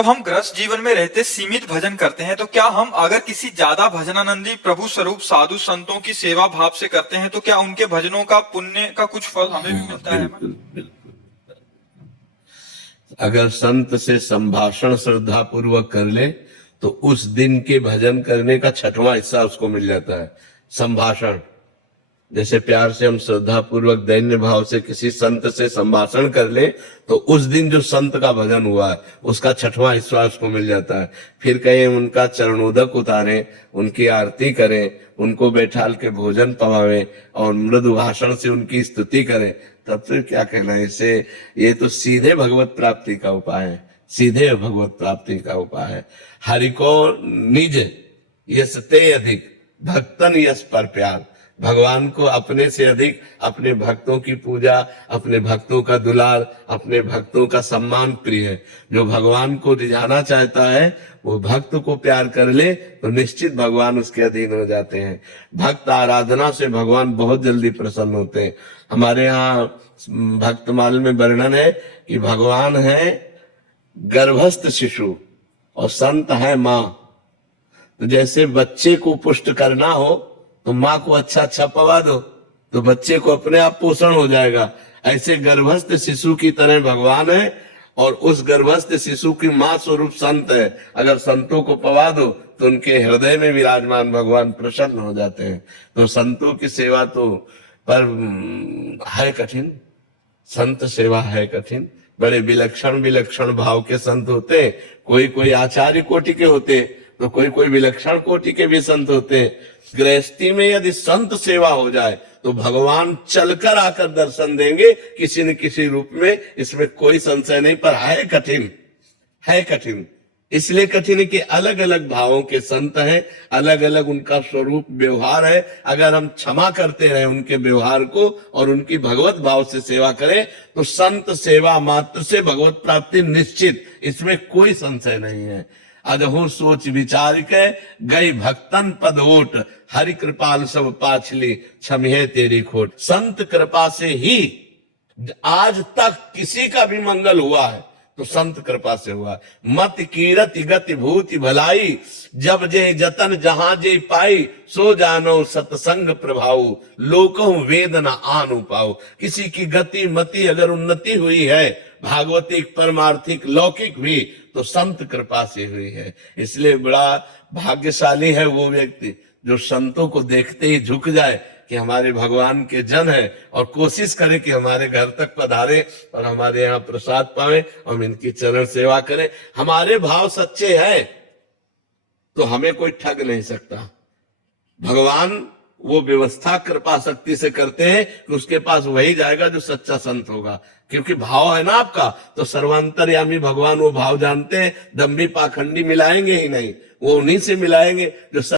जब हम गृहस्थ जीवन में रहते सीमित भजन करते हैं तो क्या हम अगर किसी ज्यादा भजनानंदी प्रभु स्वरूप साधु संतों की सेवा भाव से करते हैं तो क्या उनके भजनों का पुण्य का कुछ फल हमें भी मिलता है? बिल्कुल बिल्कुल। अगर संत से संभाषण श्रद्धा पूर्वक कर ले तो उस दिन के भजन करने का 6वां हिस्सा उसको मिल जाता है। संभाषण, जैसे प्यार से हम श्रद्धा पूर्वक दैन्य भाव से किसी संत से संभाषण कर ले तो उस दिन जो संत का भजन हुआ है उसका 6वां हिस्सा उसको मिल जाता है। फिर कहीं उनका चरणोदक उतारें, उनकी आरती करें, उनको बैठाल के भोजन पवावें और मृदु भाषण से उनकी स्तुति करें, तब फिर क्या कहना है इसे। ये तो सीधे भगवत प्राप्ति का उपाय है, सीधे भगवत प्राप्ति का उपाय है। हरि को निज यस ते अधिक भक्तन यस पर प्यार। भगवान को अपने से अधिक अपने भक्तों की पूजा, अपने भक्तों का दुलार, अपने भक्तों का सम्मान प्रिय है। जो भगवान को रिझाना चाहता है वो भक्त को प्यार कर ले तो निश्चित भगवान उसके अधीन हो जाते हैं। भक्त आराधना से भगवान बहुत जल्दी प्रसन्न होते हैं। हमारे यहाँ भक्तमाल में वर्णन है कि भगवान है गर्भस्थ शिशु और संत है माँ। तो जैसे बच्चे को पुष्ट करना हो तो माँ को अच्छा पवा दो तो बच्चे को अपने आप पोषण हो जाएगा। ऐसे गर्भस्थ शिशु की तरह भगवान है और उस गर्भस्थ शिशु की माँ स्वरूप संत है। अगर संतों को पवा दो तो उनके हृदय में विराजमान भगवान प्रसन्न हो जाते हैं। तो संतों की सेवा तो पर है कठिन, संत सेवा है कठिन। बड़े विलक्षण विलक्षण भाव के संत होते, कोई आचार्य कोटि के होते तो कोई विलक्षण कोटि के भी संत होते। गृहस्थी में यदि संत सेवा हो जाए तो भगवान चलकर आकर दर्शन देंगे किसी न किसी रूप में, इसमें कोई संशय नहीं। पर है कठिन, है कठिन। इसलिए कठिन है कि अलग अलग भावों के संत हैं, अलग अलग उनका स्वरूप व्यवहार है। अगर हम क्षमा करते रहे उनके व्यवहार को और उनकी भगवत भाव से सेवा करें तो संत सेवा मात्र से भगवत प्राप्ति निश्चित, इसमें कोई संशय नहीं है। अदहो सोच विचार के गई भक्तन पद ओट, हरि कृपाल सब पाछली क्षमिहे तेरी खोट। संत कृपा से ही आज तक किसी का भी मंगल हुआ है तो संत कृपा से हुआ। मत कीरति गति भूति भलाई, जब जे जतन जहां जे पाई, सो जानो सतसंग प्रभाव, लोकों वेद न आनु पाओ। किसी की गति मति अगर उन्नति हुई है भागवतिक परमार्थिक लौकिक भी तो संत कृपा से हुई है। इसलिए बड़ा भाग्यशाली है वो व्यक्ति जो संतों को देखते ही झुक जाए कि हमारे भगवान के जन है और कोशिश करे कि हमारे घर तक पधारे और हमारे यहाँ प्रसाद पावे, हम इनकी चरण सेवा करें। हमारे भाव सच्चे हैं तो हमें कोई ठग नहीं सकता। भगवान वो व्यवस्था कृपा शक्ति से करते हैं कि उसके पास वही जाएगा जो सच्चा संत होगा, क्योंकि भाव है ना आपका। तो सर्वांतर्यामी भगवान वो भाव जानते हैं, दम्भी पाखंडी मिलाएंगे ही नहीं, वो उन्हीं से मिलाएंगे जो